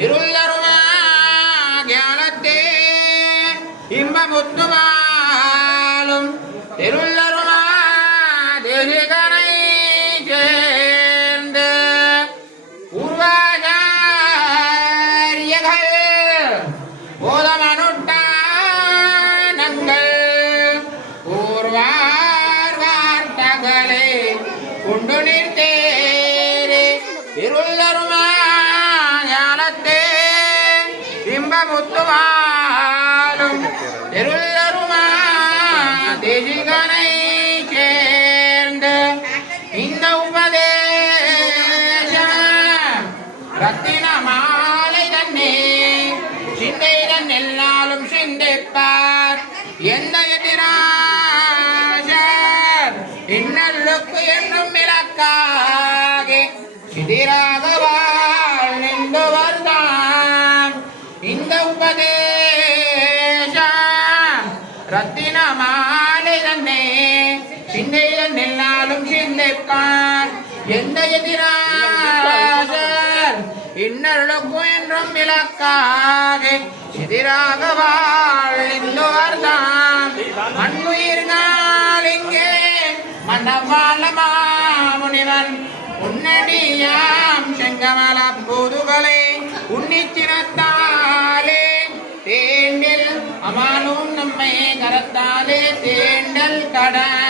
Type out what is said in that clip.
இருளருமா ஞானத்தே இன்பமுத்துமாலும் இருளருமா தேசிகனை சேர்ந்து பூர்வாச்சாரியர்கள் போதமனுட்டானங்கள் பூர்வார் வார்த்தகளை கொண்டு நிற்தேரே இருளருமா ஞானத்தே இன்பமுத்துமாலும் இருளருமா தேசிகனை சேர்ந்து இந்த உபதேசம் ரத்தின மாலை தன்னே சிந்தைதன் எல்லாலும் சிந்திப்பார் எந்த எதிராஜர் இன்னல்லுக்கு என்றும் விளக்காகி சிதிராக வாழ்ந்து வருதான் இந்த உபதேசம் ரத்தின மாலை தன்னே சிந்தைதன் எல்லாலும் சிந்திப்பார் எந்த எதிராஜர் இன்னருளுக்கும் என்றும் விளக்காக எதிராக வாழ்ந்து வருதான் மண்ணுயிர்கள் இங்கே மன்னவாள மாமுனிவன் உன்னடியாம் செங்கமல போதுகளை உன்னிச்சிரத்தாலே தேண்டில் அமானும் நம்மை கரத்தாலே தேண்டல் கடன்